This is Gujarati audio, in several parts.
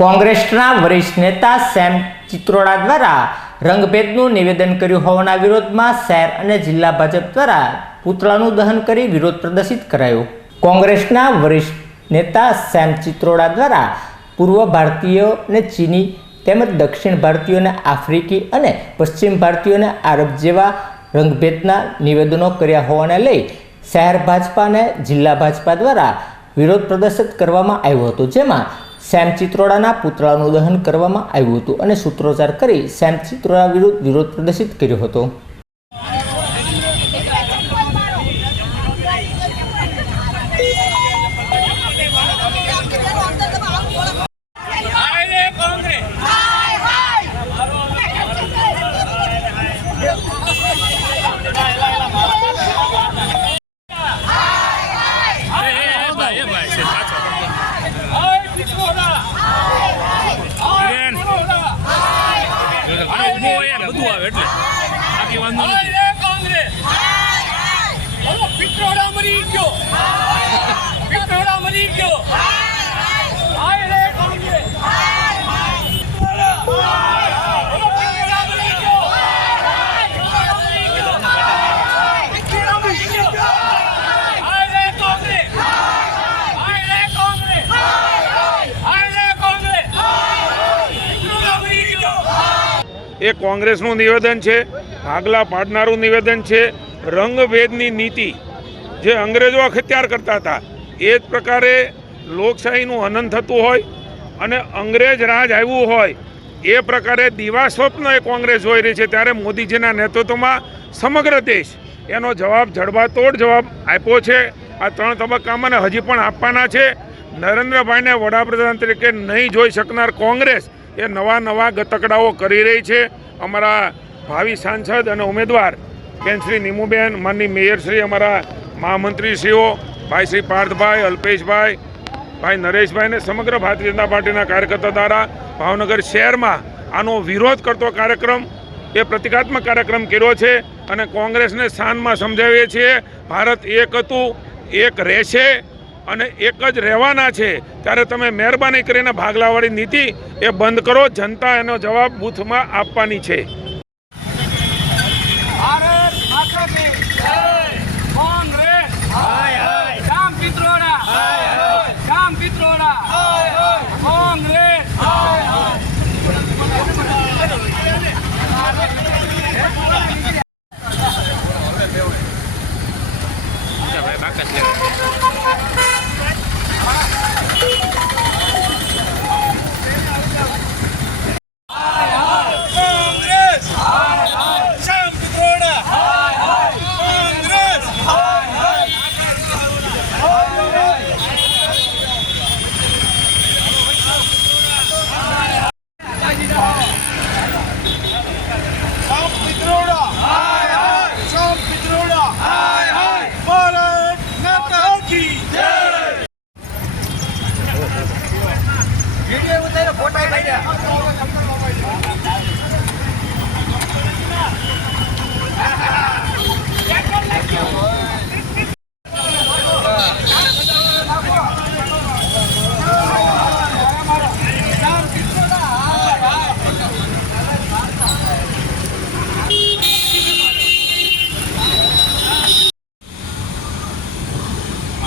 કોંગ્રેસના વરિષ્ઠ નેતા સેમ ચિત્રોડા દ્વારા રંગભેદનું નિવેદન કર્યું હોવાના વિરોધમાં શહેર અને જિલ્લા ભાજપ દ્વારા પૂતળાનું દહન કરી વિરોધ પ્રદર્શિત કરાયો। કોંગ્રેસના વરિષ્ઠ નેતા સેમ ચિત્રોડા દ્વારા પૂર્વ ભારતીયોને ચીની તેમજ દક્ષિણ ભારતીયોને આફ્રિકી અને પશ્ચિમ ભારતીયોને આરબ જેવા રંગભેદના નિવેદનો કર્યા હોવાને લઈ શહેર ભાજપા અને જિલ્લા ભાજપા દ્વારા વિરોધ પ્રદર્શિત કરવામાં આવ્યો હતો, જેમાં સેમ ચિત્રોડાના પુતળાનું દહન કરવામાં આવ્યું હતું અને સૂત્રોચ્ચાર કરી સેમ ચિત્રોડા વિરુદ્ધ વિરોધ પ્રદર્શિત કર્યો હતો। એ કોંગ્રેસનું નિવેદન છે, ભાગલા પાડનારું નિવેદન છે। રંગભેદની નીતિ જે અંગ્રેજો અખત્યાર કરતા હતા એ જ પ્રકારે લોકશાહીનું હનન થતું હોય અને અંગ્રેજ રાજ આવ્યું હોય એ પ્રકારે દિવાસ્વપ્ન એ કોંગ્રેસ જોઈ રહી છે, ત્યારે મોદીજીના નેતૃત્વમાં સમગ્ર દેશ એનો જવાબ જડબાતોડ જવાબ આપ્યો છે। આ 3 તબક્કામાં ને હજી પણ આપવાના છે। નરેન્દ્રભાઈને વડાપ્રધાન તરીકે નહીં જોઈ શકનાર કોંગ્રેસ એ નવા ગતકડાઓ કરી રહી છે। અમારા ભાવિ સાંસદ અને ઉમેદવાર બેન શ્રી નીમુબેન, માનની મેયર શ્રી, અમારા મહામંત્રીશ્રીઓ ભાઈ શ્રી પાર્થભાઈ, અલ્પેશભાઈ, ભાઈ નરેશભાઈ ને સમગ્ર ભારતીય જનતા પાર્ટીના કાર્યકર્તા દ્વારા ભાવનગર શહેરમાં આનો વિરોધ કરતો કાર્યક્રમ એ પ્રતિકાત્મક કાર્યક્રમ કર્યો છે અને કોંગ્રેસને શાનમાં સમજાવીએ છીએ ભારત એક હતું, એક રહેશે અને એક જ રહેવાના છે। ત્યારે તમે મહેરબાની કરીને ભાગલાવાળી નીતિ એ બંધ કરો। જનતા એનો જવાબ બૂથમાં આપવાની છે।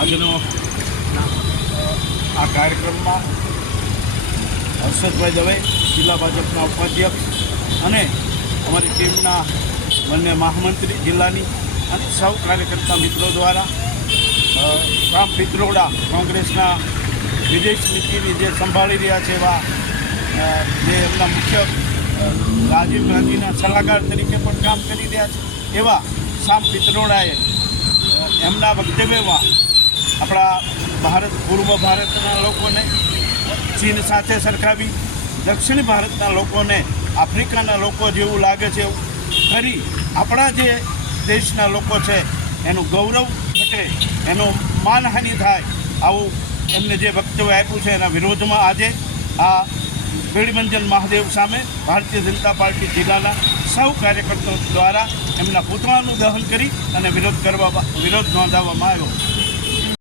આજનો આ કાર્યક્રમમાં હર્ષદભાઈ દવે, જિલ્લા ભાજપના ઉપાધ્યક્ષ અને અમારી ટીમના બંને મહામંત્રી જિલ્લાની અને સૌ કાર્યકર્તા મિત્રો દ્વારા રામ પિત્રોડા કોંગ્રેસના વિદેશ નીતિની જે સંભાળી રહ્યા છે એવા જે એમના મુખ્ય રાજીવ ગાંધીના સલાહકાર તરીકે પણ કામ કરી રહ્યા છે એવા સામ પિત્રોડાએ એમના વક્તવ્યમાં આપણા પૂર્વ ભારતના લોકોને ચીન સાથે સરખાવી, દક્ષિણ ભારતના લોકોને આફ્રિકાના લોકો જેવું લાગે છે એવું કરી આપણા જે દેશના લોકો છે એનું ગૌરવ ઘટે, એનું માનહાનિ થાય આવું એમને જે વક્તવ્ય આપ્યું છે એના વિરોધમાં આજે આ ભીડમંજન મહાદેવ સામે ભારતીય જનતા પાર્ટી જિલ્લાના સૌ કાર્યકર્તાઓ દ્વારા એમના પુતળાનું દહન કરી અને વિરોધ નોંધાવવામાં આવ્યો।